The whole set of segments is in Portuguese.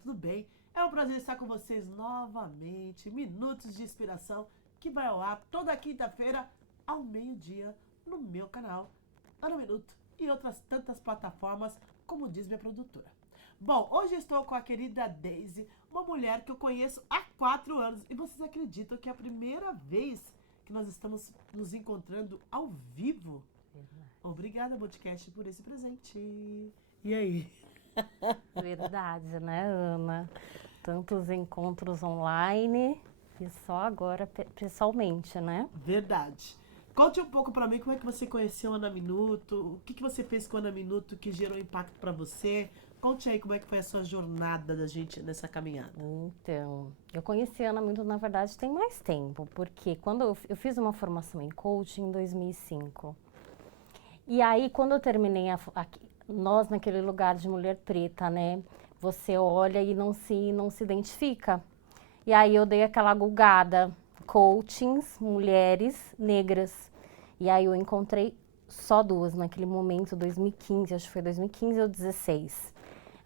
tudo bem? É um prazer estar com vocês novamente. Minutos de Inspiração, que vai ao ar toda quinta-feira ao meio-dia no meu canal Ana Minuto e outras tantas plataformas, como diz minha produtora. Bom, hoje estou com a querida Daisy, uma mulher que eu conheço há 4 anos. E vocês acreditam que é a primeira vez que nós estamos nos encontrando ao vivo? Obrigada, Podcast, por esse presente. E aí? Verdade, né, Ana? Tantos encontros online e só agora pessoalmente, né? Verdade. Conte um pouco pra mim como é que você conheceu a Ana Minuto, o que você fez com a Ana Minuto que gerou impacto pra você. Conte aí como é que foi a sua jornada da gente nessa caminhada. Então, eu conheci a Ana Minuto, na verdade, tem mais tempo, porque quando eu fiz uma formação em coaching em 2005. E aí, quando eu terminei nós naquele lugar de mulher preta, né? Você olha e não se identifica. E aí eu dei aquela gulgada, coachings, mulheres negras. E aí eu encontrei só 2 naquele momento, 2015, acho que foi 2015 ou 2016.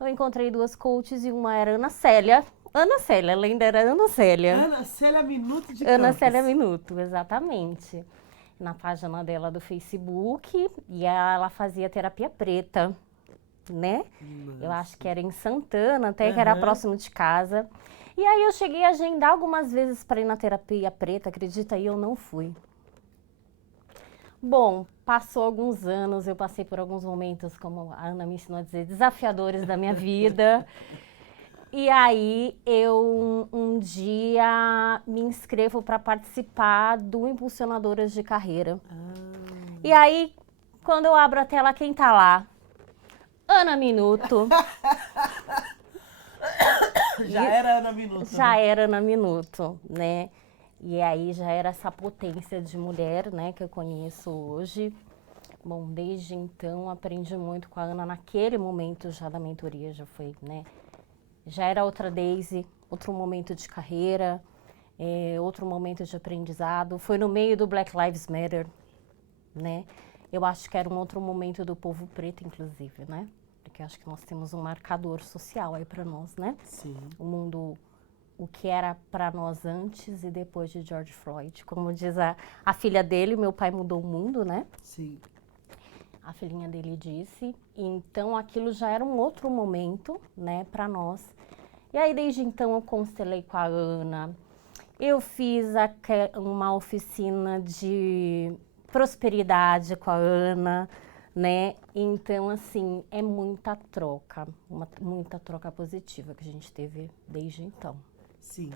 Eu encontrei 2 coaches e uma era Ana Célia. Ana Célia, a lenda era Ana Célia. Ana Célia Minuto de Ana Campos. Célia Minuto, exatamente. Na página dela do Facebook, e ela fazia terapia preta, né? Eu acho que era em Santana, até que era próximo de casa. E aí eu cheguei a agendar algumas vezes para ir na terapia preta, acredita aí, eu não fui. Bom, passou alguns anos, eu passei por alguns momentos, como a Ana me ensinou a dizer, desafiadores da minha vida. E aí eu um dia me inscrevo para participar do Impulsionadoras de Carreira. E aí, quando eu abro a tela, quem tá lá? Ana Minuto. Já era Ana Minuto. Já né? era Ana Minuto, né? E aí já era essa potência de mulher, né, que eu conheço hoje. Bom, desde então aprendi muito com a Ana naquele momento já da mentoria, já foi, né? Já era outra Daisy, outro momento de carreira, outro momento de aprendizado. Foi no meio do Black Lives Matter, né? Eu acho que era um outro momento do povo preto, inclusive, né? Porque acho que nós temos um marcador social aí para nós, né? Sim. O mundo, o que era para nós antes e depois de George Floyd. Como diz a filha dele, meu pai mudou o mundo, né? Sim. A filhinha dele disse. Então aquilo já era um outro momento, né, para nós. E aí desde então eu constelei com a Ana. Eu fiz uma oficina de prosperidade com a Ana, né? Então, assim, é muita troca, muita troca positiva que a gente teve desde então. Sim.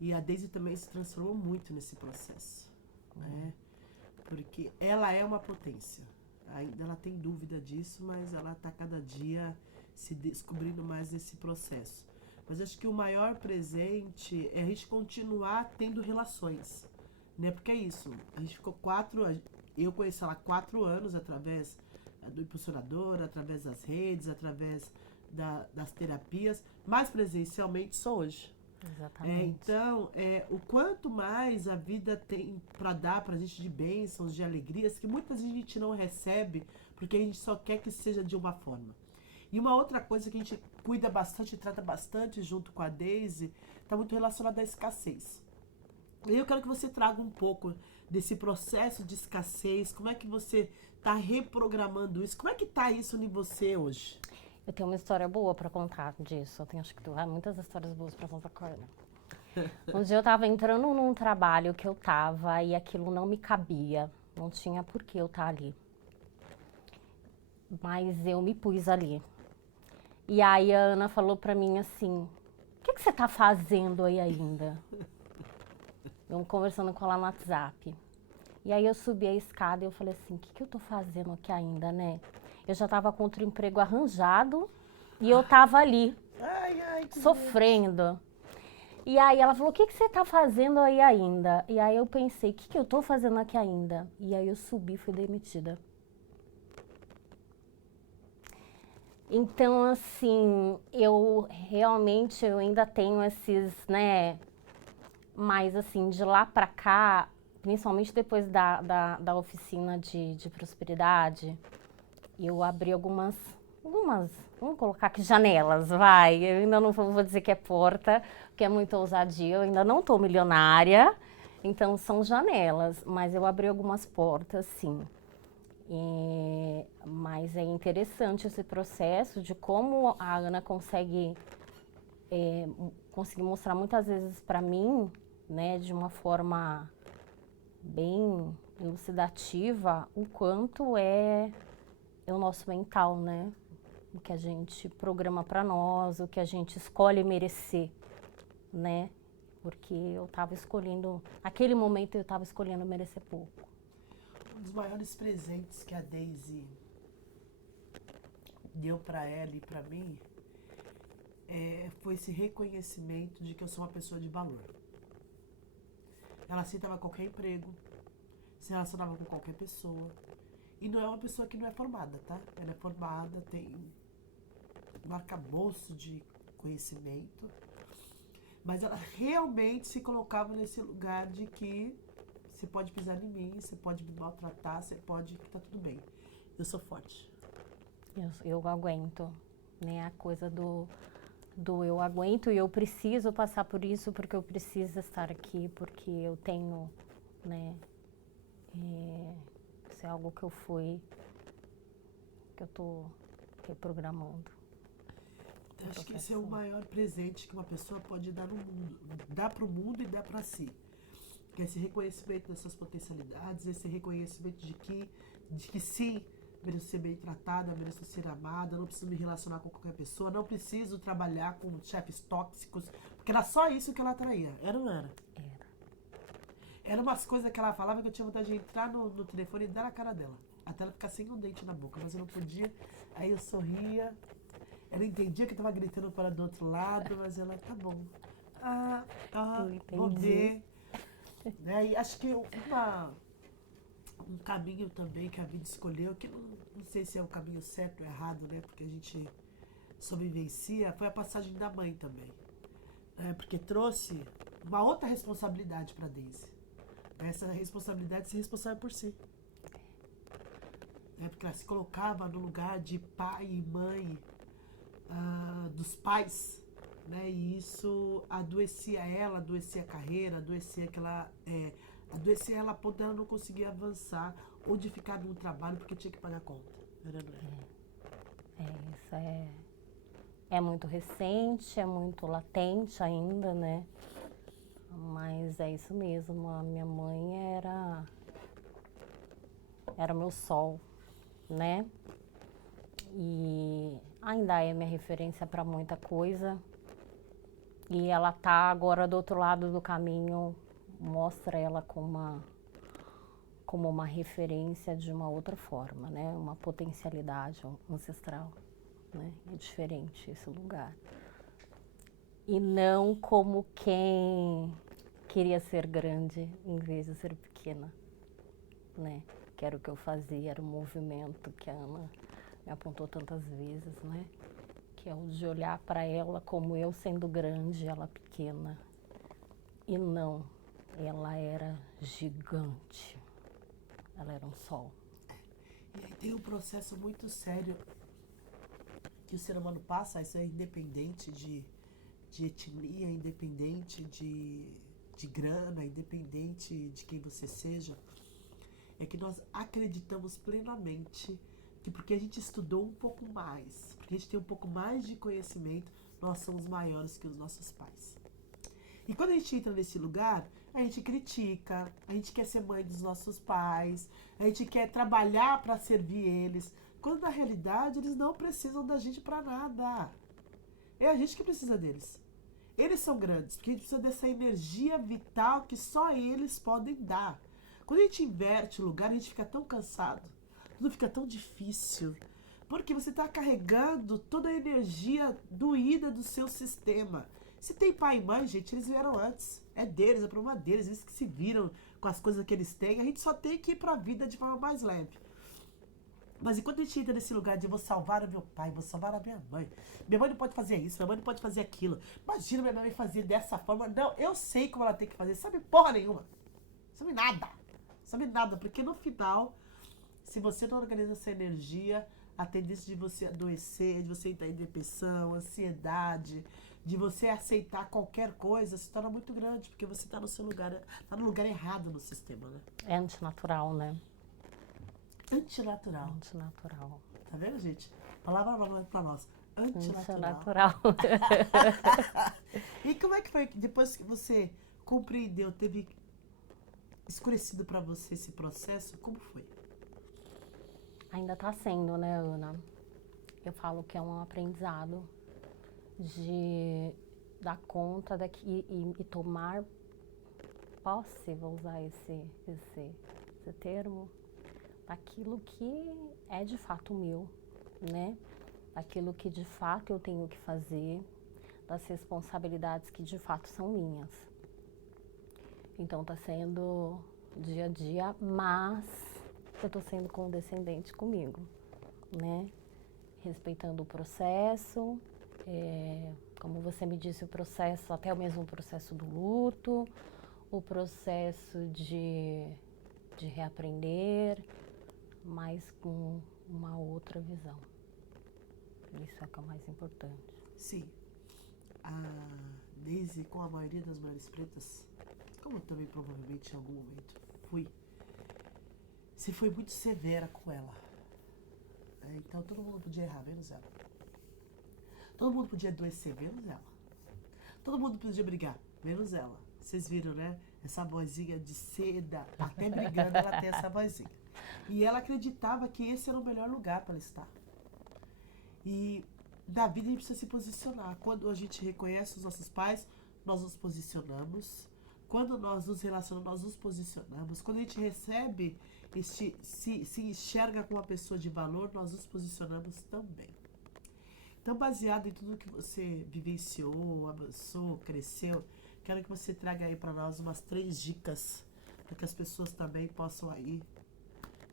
E a Daisy também se transformou muito nesse processo, né? Porque ela é uma potência. Ainda ela tem dúvida disso, mas ela está cada dia se descobrindo mais nesse processo. Mas acho que o maior presente é a gente continuar tendo relações, né? Porque é isso. A gente ficou eu conheci ela há 4 anos através do impulsionador, através das redes, através das terapias, mas presencialmente só hoje. Exatamente. Então, o quanto mais a vida tem para dar pra gente de bênçãos, de alegrias, que muitas vezes a gente não recebe, porque a gente só quer que seja de uma forma. E uma outra coisa que a gente cuida bastante e trata bastante junto com a Daisy, está muito relacionada à escassez. E eu quero que você traga um pouco desse processo de escassez, como é que você está reprogramando isso, como é que está isso em você hoje? Eu tenho uma história boa para contar disso. Eu tenho, acho que tu há muitas histórias boas para contar com a Ana. Um dia eu estava entrando num trabalho que eu estava e aquilo não me cabia. Não tinha por que eu estar ali. Mas eu me pus ali. E aí a Ana falou para mim assim, o que você está fazendo aí ainda? Eu conversando com ela no WhatsApp. E aí eu subi a escada e eu falei assim, o que eu tô fazendo aqui ainda, né? Eu já tava com outro emprego arranjado e eu tava ali, sofrendo. E aí ela falou, o que você tá fazendo aí ainda? E aí eu pensei, o que eu tô fazendo aqui ainda? E aí eu subi e fui demitida. Então, assim, eu ainda tenho esses, né, mas assim, de lá pra cá, principalmente depois da oficina de prosperidade, eu abri algumas vamos colocar aqui janelas, vai. Eu ainda não vou dizer que é porta, porque é muita ousadia, eu ainda não tô milionária, então são janelas, mas eu abri algumas portas, sim. Mas é interessante esse processo de como a Ana consegue mostrar muitas vezes para mim, né, de uma forma bem elucidativa, o quanto é o nosso mental, né? O que a gente programa para nós, o que a gente escolhe merecer, né? Porque eu estava escolhendo, naquele momento eu estava escolhendo merecer pouco. Um dos maiores presentes que a Daisy deu para ela e para mim foi esse reconhecimento de que eu sou uma pessoa de valor. Ela aceitava qualquer emprego, se relacionava com qualquer pessoa. E não é uma pessoa que não é formada, tá? Ela é formada, tem um arcabouço de conhecimento, mas ela realmente se colocava nesse lugar de que você pode pisar em mim, você pode me maltratar, você pode, tá tudo bem. Eu sou forte. Eu aguento, né? A coisa do eu aguento e eu preciso passar por isso porque eu preciso estar aqui, porque eu tenho, né? Isso é algo que eu tô reprogramando. Eu acho que esse é o maior presente que uma pessoa pode dar no mundo, dar para o mundo e dar para si. Que é esse reconhecimento dessas potencialidades, esse reconhecimento de que sim, mereço ser bem tratada, mereço ser amada, não preciso me relacionar com qualquer pessoa, não preciso trabalhar com chefes tóxicos, porque era só isso que ela atraía. Era ou não era? Era umas coisas que ela falava que eu tinha vontade de entrar no telefone e dar na cara dela. Até ela ficar sem um dente na boca, mas eu não podia. Aí eu sorria. Ela entendia que eu tava gritando para do outro lado, mas ela, tá bom. Vou ver. Né? E acho que um caminho também que a vida escolheu, que não sei se é o caminho certo ou errado, né? Porque a gente sobrevivencia, foi a passagem da mãe também. Porque trouxe uma outra responsabilidade para Daisy. Essa responsabilidade de ser responsável por si. Porque ela se colocava no lugar de pai e mãe dos pais, né? E isso adoecia ela, adoecia a carreira, adoecia ela a ponto dela não conseguir avançar ou de ficar num trabalho porque tinha que pagar conta. Isso é muito recente, é muito latente ainda, né? Mas é isso mesmo, a minha mãe era meu sol, né? E ainda é minha referência para muita coisa. E ela tá agora do outro lado do caminho, mostra ela como uma referência de uma outra forma, né? Uma potencialidade ancestral, né? É diferente esse lugar. E não como quem queria ser grande em vez de ser pequena, né? Que era o que eu fazia, era o movimento que a Ana me apontou tantas vezes, né? Que é o de olhar para ela como eu sendo grande, ela pequena. E não, ela era gigante. Ela era um sol. E aí tem um processo muito sério que o ser humano passa, isso é independente de etnia, independente de grana, independente de quem você seja, é que nós acreditamos plenamente que porque a gente estudou um pouco mais, porque a gente tem um pouco mais de conhecimento, nós somos maiores que os nossos pais. E quando a gente entra nesse lugar, a gente critica, a gente quer ser mãe dos nossos pais, a gente quer trabalhar para servir eles, quando na realidade eles não precisam da gente para nada. É a gente que precisa deles. Eles são grandes, porque a gente precisa dessa energia vital que só eles podem dar. Quando a gente inverte o lugar, a gente fica tão cansado, tudo fica tão difícil, porque você está carregando toda a energia doída do seu sistema. Se tem pai e mãe, gente, eles vieram antes. É deles, é problema deles, eles que se viram com as coisas que eles têm. A gente só tem que ir para a vida de forma mais leve. Mas enquanto a gente entra nesse lugar de vou salvar o meu pai, vou salvar a minha mãe não pode fazer isso, minha mãe não pode fazer aquilo. Imagina minha mãe fazer dessa forma. Não, eu sei como ela tem que fazer, sabe porra nenhuma. Sabe nada. Sabe nada, porque no final, se você não organiza essa energia, a tendência de você adoecer, de você entrar em depressão, ansiedade, de você aceitar qualquer coisa se torna muito grande, porque você está no seu lugar, está no lugar errado no sistema, né? É antinatural, né? Antinatural. Antinatural. Tá vendo, gente? Palavra nova pra nós. Antinatural. Antinatural. E como é que foi depois que você compreendeu, teve escurecido pra você esse processo? Como foi? Ainda tá sendo, né, Ana? Eu falo que é um aprendizado de dar conta e tomar posse, vou usar esse termo, daquilo que é de fato meu, né? Daquilo que de fato eu tenho que fazer, das responsabilidades que de fato são minhas. Então tá sendo dia a dia, mas eu tô sendo condescendente comigo, né? Respeitando o processo, como você me disse, o processo, até o mesmo processo do luto, o processo de reaprender, mas com uma outra visão. Isso é o que é o mais importante. Sim. Desde com a maioria das mulheres pretas, como eu também provavelmente em algum momento fui, você foi muito severa com ela. Então todo mundo podia errar, menos ela. Todo mundo podia adoecer, menos ela. Todo mundo podia brigar, menos ela. Vocês viram, né? Essa vozinha de seda, até brigando ela tem essa vozinha. E ela acreditava que esse era o melhor lugar para ela estar. E na vida a gente precisa se posicionar. Quando a gente reconhece os nossos pais, nós nos posicionamos. Quando nós nos relacionamos, nós nos posicionamos. Quando a gente recebe, se enxerga como uma pessoa de valor, nós nos posicionamos também. Então, baseado em tudo que você vivenciou, avançou, cresceu, quero que você traga aí para nós umas 3 dicas para que as pessoas também possam aí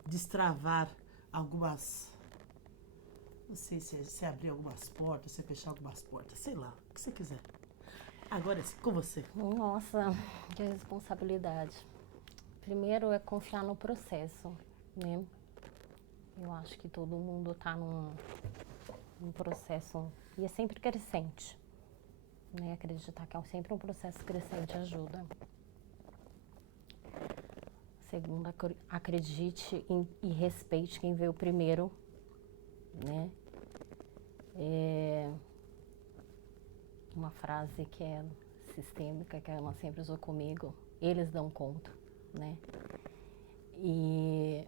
destravar algumas, não sei se abrir algumas portas, se fechar algumas portas, sei lá, o que você quiser. Agora é com você. Nossa, que responsabilidade. Primeiro é confiar no processo, né? Eu acho que todo mundo tá num processo, e é sempre crescente, né? Acreditar que é sempre um processo crescente ajuda. Segundo, acredite e respeite quem veio primeiro, né? Uma frase que é sistêmica, que a Ana sempre usou comigo, eles dão conta, né? E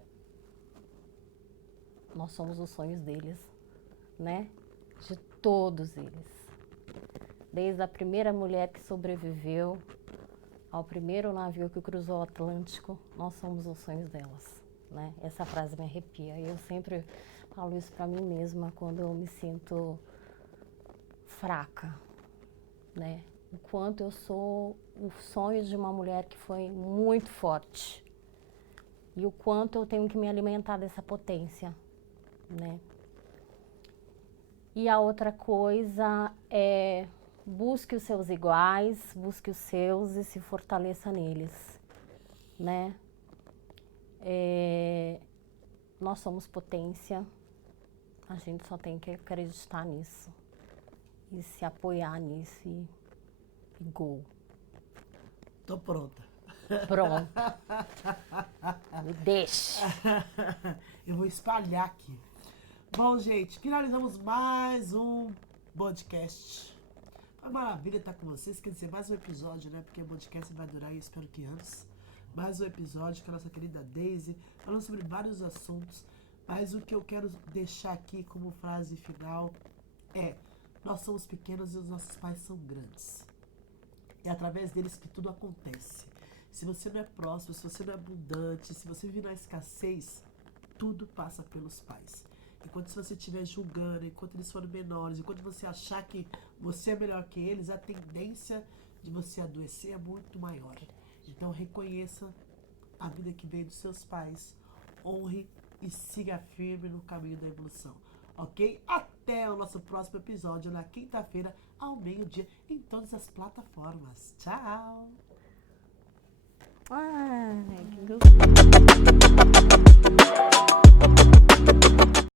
nós somos os sonhos deles, né? De todos eles. Desde a primeira mulher que sobreviveu ao primeiro navio que cruzou o Atlântico, nós somos os sonhos delas, né? Essa frase me arrepia. Eu sempre falo isso pra mim mesma quando eu me sinto fraca, né? O quanto eu sou o sonho de uma mulher que foi muito forte e o quanto eu tenho que me alimentar dessa potência, né? E a outra coisa é busque os seus iguais, busque os seus e se fortaleça neles, né? Nós somos potência, a gente só tem que acreditar nisso e se apoiar nisso e go. Tô pronta. Pronto. Me deixa. Eu vou espalhar aqui. Bom, gente, finalizamos mais um podcast. Foi uma maravilha estar com vocês. Quer dizer, mais um episódio, né? Porque o podcast vai durar, eu espero que anos. Mais um episódio com a nossa querida Daisy, falando sobre vários assuntos. Mas o que eu quero deixar aqui como frase final é: nós somos pequenos e os nossos pais são grandes. É através deles que tudo acontece. Se você não é próspero, se você não é abundante, se você vive na escassez, tudo passa pelos pais. Enquanto se você estiver julgando, enquanto eles forem menores, enquanto você achar que você é melhor que eles, a tendência de você adoecer é muito maior. Então reconheça a vida que veio dos seus pais, honre e siga firme no caminho da evolução. Ok? Até o nosso próximo episódio na quinta-feira, ao meio-dia, em todas as plataformas. Tchau! Ai, que gostoso.